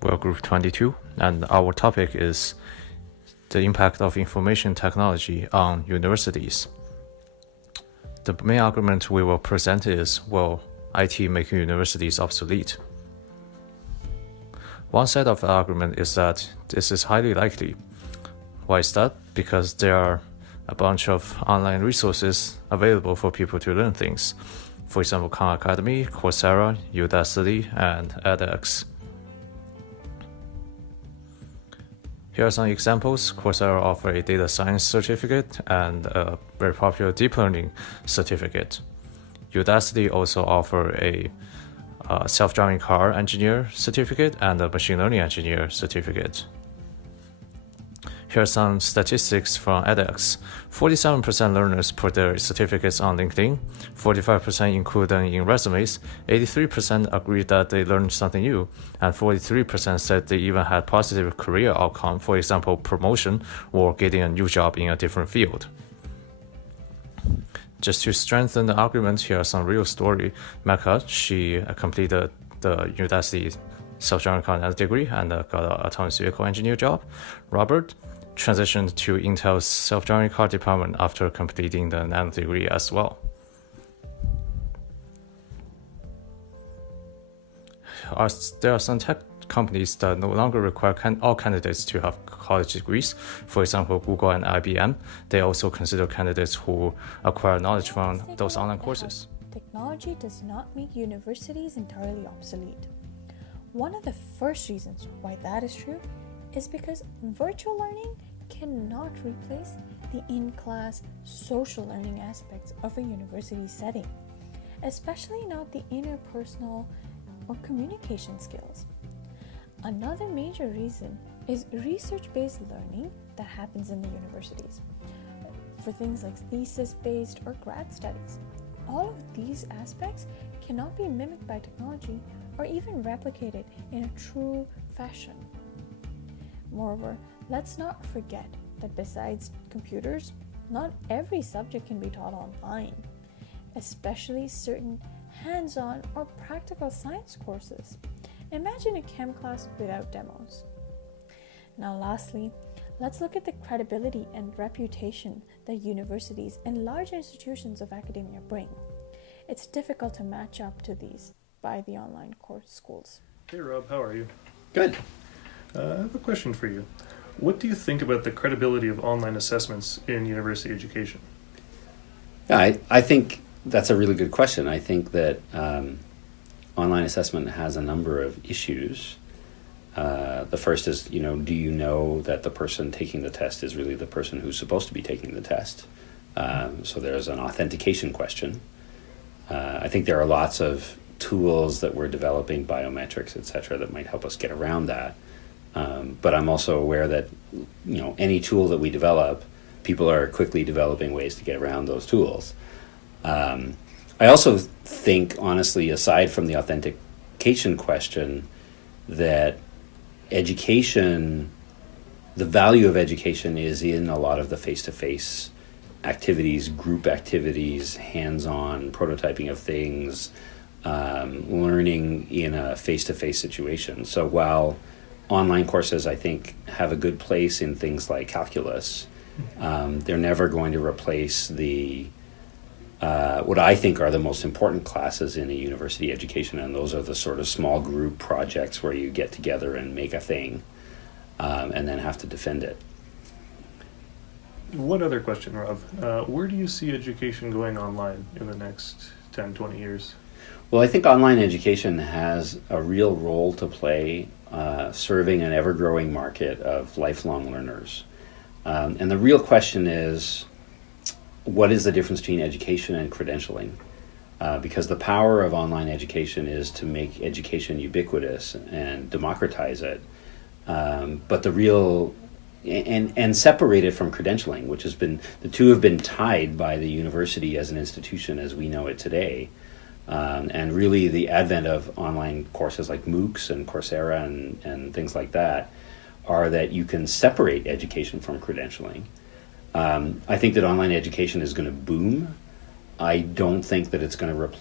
We're Group22, and our topic is the impact of information technology on universities. The main argument we will present is, will IT make universities obsolete? One side of the argument is that this is highly likely. Why is that? Because there are a bunch of online resources available for people to learn things. For example, Khan Academy, Coursera, Udacity, and edX. Here are some examples. Coursera offers a data science certificate and a very popular deep learning certificate. Udacity also offers a self-driving car engineer certificate and a machine learning engineer certificate. Here are some statistics from edX. 47% learners put their certificates on LinkedIn, 45% include them in resumes, 83% agree that they learned something new, and 43% said they even had positive career outcome, for example, promotion or getting a new job in a different field. Just to strengthen the argument, here are some real story. Mecca, she completed the Udacity self-driving car degree and got an autonomous vehicle engineer job. Robert transitioned to Intel's self-driving car department after completing the nano degree as well. There are some tech companies that no longer require all candidates to have college degrees. For example, Google and IBM, they also consider candidates who acquire knowledge from those online courses. Technology does not make universities entirely obsolete. One of the first reasons why that is true is because virtual learning cannot replace the in-class social learning aspects of a university setting, especially not the interpersonal or communication skills. Another major reason is research-based learning that happens in the universities for things like thesis-based or grad studies. All of these aspects cannot be mimicked by technology or even replicated in a true fashion. Moreover, let's not forget that besides computers, not every subject can be taught online, especially certain hands-on or practical science courses. Imagine a chem class without demos. Now lastly, let's look at the credibility and reputation that universities and large institutions of academia bring. It's difficult to match up to these by the online course schools. Hey Rob, how are you? Good. I have a question for you. What do you think about the credibility of online assessments in university education? Yeah, I think that's a really good question. I think that online assessment has a number of issues. The first is, do you know that the person taking the test is really the person who's supposed to be taking the test? So there's an authentication question. I think there are lots of tools that we're developing, biometrics, et cetera, that might help us get around that. But I'm also aware that, any tool that we develop, people are quickly developing ways to get around those tools. I also think, honestly, aside from the authentication question, that education, the value of education is in a lot of the face-to-face activities, group activities, hands-on prototyping of things, learning in a face-to-face situation. So while online courses, I think, have a good place in things like calculus, they're never going to replace what I think are the most important classes in a university education, and those are the sort of small group projects where you get together and make a thing and then have to defend it. One other question, Rob. Where do you see education going online in the next 10, 20 years? Well, I think online education has a real role to play serving an ever-growing market of lifelong learners. And the real question is, what is the difference between education and credentialing? Because the power of online education is to make education ubiquitous and democratize it. But the real, and separate it from credentialing, which has been, the two have been tied by the university as an institution as we know it today. And really the advent of online courses like MOOCs and Coursera and things like that are that you can separate education from credentialing. I think that online education is going to boom. I don't think that it's going to replace